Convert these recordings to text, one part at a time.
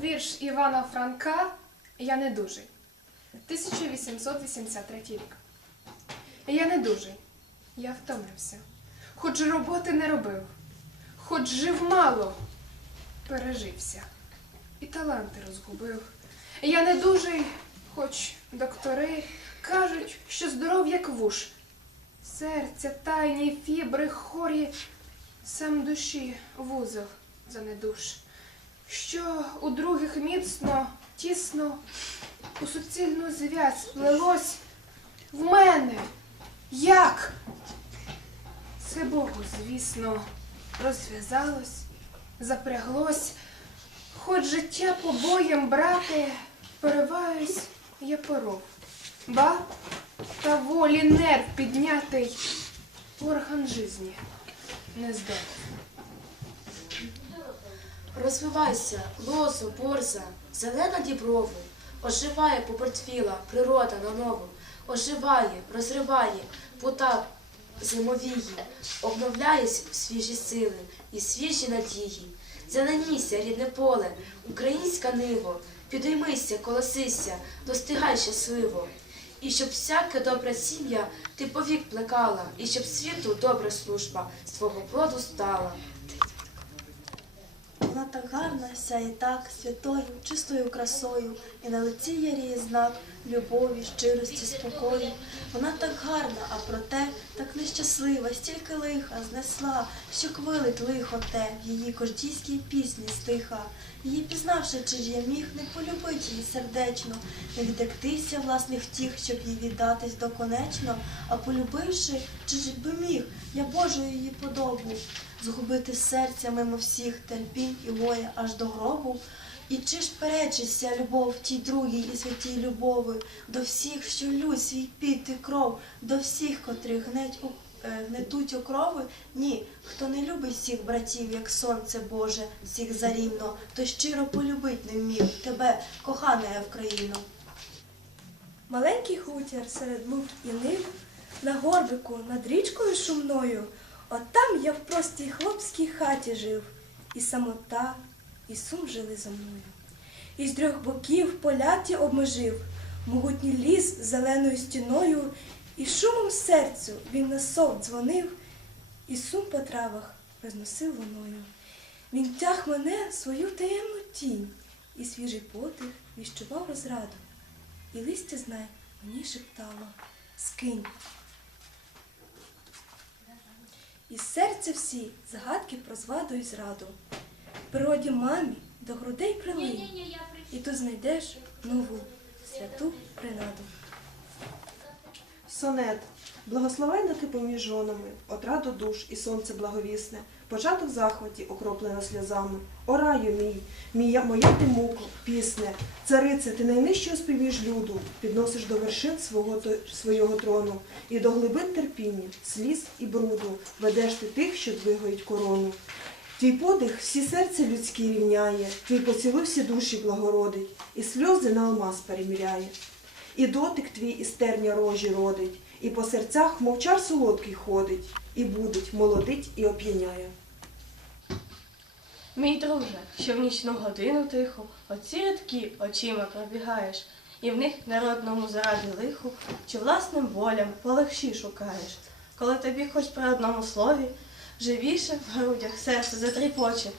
Вірш Івана Франка Я не дужий. 1883 рік. Я не дужий. Я втомився. Хоч роботи не робив, хоч жив мало, пережився. І таланти розгубив. Я не дужий, хоч доктори кажуть, що здоров як вуш. Серця, тайні фібри, хорі, сам душі вузол занедуш. Що у других міцно, тісно, у суцільну зв'язь плелось в мене. Як? Це Богу, звісно, розв'язалось, запряглось, хоч життя побоєм брати, пориваюсь, я поров. Ба, та волі нерв піднятий, орган жизні не здав. Розвивайся, лозу, борза, зелена діброву, оживає попортвіла природа наново, оживає, розриває пута зимовії, обновляєсь в свіжі сили і свіжі надії. Зеленійся, рідне поле, українська ниво, підіймися, колосися, достигай щасливо. І щоб всяке добра сім'я ти повік плекала, і щоб світу добра служба з твого плоду стала. Вона так гарна, сяє так, святою, чистою красою, і на лиці яріє знак любові, щирості, спокою. Вона так гарна, а проте так нещаслива, стільки лиха знесла, що квилить лихо те, в її кождійській пісні стиха. Її пізнавши, чи ж я міг, не полюбить її сердечно, не відректися власних втіх, щоб їй віддатись доконечно, а полюбивши, чи ж би міг, я Божу її подобу, згубити серця мимо всіх терпінь і воя аж до гробу. І чи ж перечиться любов тій другій і святій любови до всіх, що лють свій піт і кров, до всіх, котрих гнеть у е, гнетуть окрови? Ні, хто не любить всіх братів, як сонце Боже, всіх зарівно, то щиро полюбить не вмів тебе, кохана я Вкраїно. Маленький хутір серед лук і нив, на горбику над річкою шумною, от там я в простій хлопській хаті жив, і самота, і сум жили за мною. І з трьох боків поляті обмежив, могутній ліс зеленою стіною, і шумом серцю він на сов дзвонив, і сум по травах розносив луною. Він тяг мене свою таємну тінь, і свіжий подих віщував розраду. І листя знай мені шептало скинь. І серця всі згадки про зваду і зраду. В природі мамі до грудей прилий, і тут знайдеш нову святу принаду. Сонет. Благословенна ти поміж жонами, отраду душ і сонце благовісне, початок захваті, окроплена сльозами. О раю мій, мія, моя ти муко, пісне, царице, ти найнижчого співіж люду, підносиш до вершин свого, свого трону, і до глибин терпіння, сліз і бруду ведеш ти тих, що двигають корону. Твій подих всі серця людські рівняє, твій поцілуй всі душі благородить, і сльози на алмаз переміряє. І дотик твій із терня рожі родить, і по серцях мовчар солодкий ходить, і будить, молодить і оп'яняє. Мій друже, що в нічну годину тиху, оці рядки очима пробігаєш, і в них народному заради лиху, чи власним болям полегші шукаєш. Коли тобі хоч при одному слові, живіше в грудях серце затріпоче,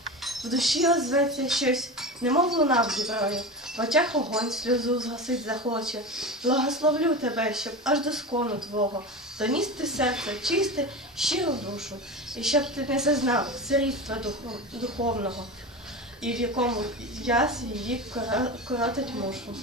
в душі озветься щось, немов луна в зіброю, в очах огонь сльозу згасить захоче. Благословлю тебе, щоб аж до скону твого доніс ти серце чисте, щиру душу, і щоб ти не зазнав сирітства духовного, і в якому я свій вік коротить мушу.